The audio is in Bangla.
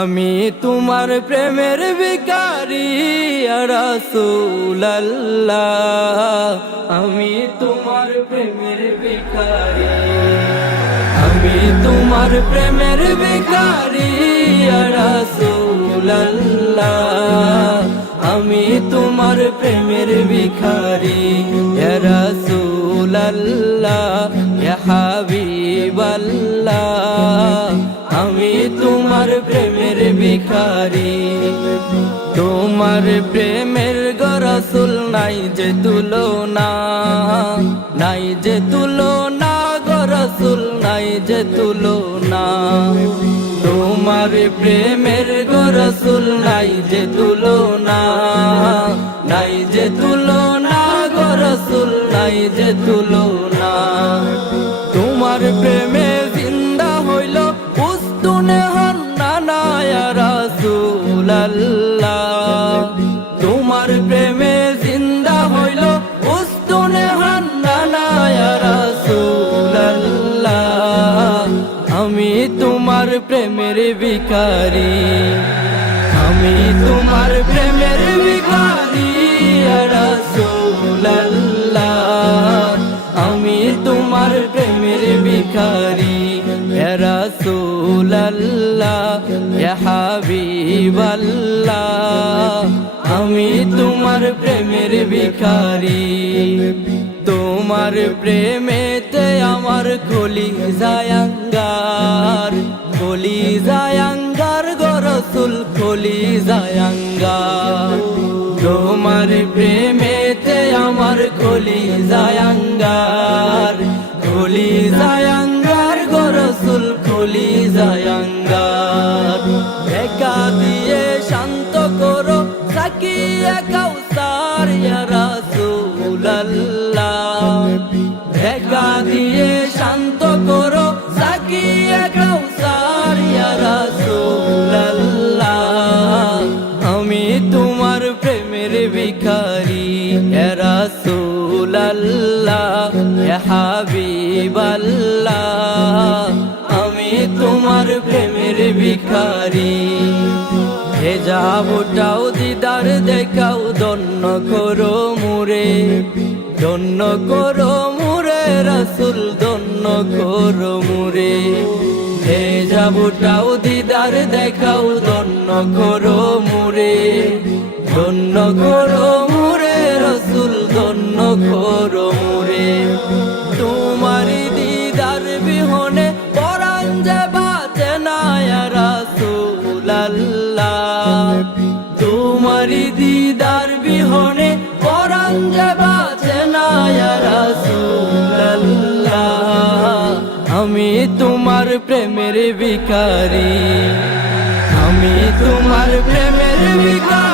আমি তোমার প্রেমের ভিখারি ইয়া রাসূলুল্লাহ, আমি তোমার প্রেমের ভিখারি, আমি তোমার প্রেমের ভিখারি ইয়া রাসূলুল্লাহ, আমি তোমার প্রেমের ভিখারি ইয়া রাসূলুল্লাহ, ইয়া হাবিবাল্লাহ, আমি তোমার প্রেমের ভিখারি। তোমার প্রেমের গো রাসূল নাই যে তুলনা, নাই যে তুলনা গো রাসূল নাই যে তুলনা। তোমার প্রেমের গো রাসূল নাই যে তুলনা, নাই যে তুলনা গো রাসূল নাই যে তুলনা। তোমার প্রেমে জিন্দা হইল উস্তুনে হান্নানা ইয়া রাসূলুল্লাহ, তোমার প্রেমে জিন্দা হইল উস্তুনে হান্নানা ইয়া রাসূলুল্লাহ, আমি তোমার প্রেমের ভিখারি, আমি তোমার প্রেমের ভিখারি ইয়া রাসূলুল্লাহ, আমি তোমার প্রেমের ভিখারি ইয়া রাসূলুল্লাহ, ইয়া হাবিবাল্লাহ, আমি তোমার প্রেমের ভিখারি। তোমার প্রেমেতে আমার কলিজায় আঙ্গার, কলিজায় আঙ্গার গো রাসূল কলিজায় আঙ্গার। তোমার প্রেমেতে আমার কলিজায় আঙ্গার, কলিজায় আঙ্গার গো রাসূল কলিজায় আঙ্গার। দেখা দিয়ে শান্ত করো সাকিয়ে কাউসার ইয়া রাসূলুল্লাহ, দেখা দিয়ে শান্ত করো সাকিয়ে কাউসার ইয়া রাসূলুল্লাহ, আমি তোমার প্রেমের ভিখারি ইয়া রাসূলুল্লাহ, ইয়া হাবিবাল্লাহ, আমি তোমার প্রেমের ভিখারি। হে যাবটাও দিদার দেখাও ধন্য করো মুরে, ধন্য করো মুরে রাসূল ধন্য করো মুরে। হে যাবটাও দিদার দেখাও ধন্য করো মুরে, ধন্য করো মুরে রাসূল ধন্য করো মুরে। তোমারি দিদার বিহনে পরাণ যে বাঁচে না ইয়া রাসূলুল্লাহ, তোমারি দিদার বিহনে পরাণ যে বাঁচে না ইয়া রাসূলুল্লাহ, আমি তোমার প্রেমের ভিখারি, আমি তোমার প্রেমের ভিখারি।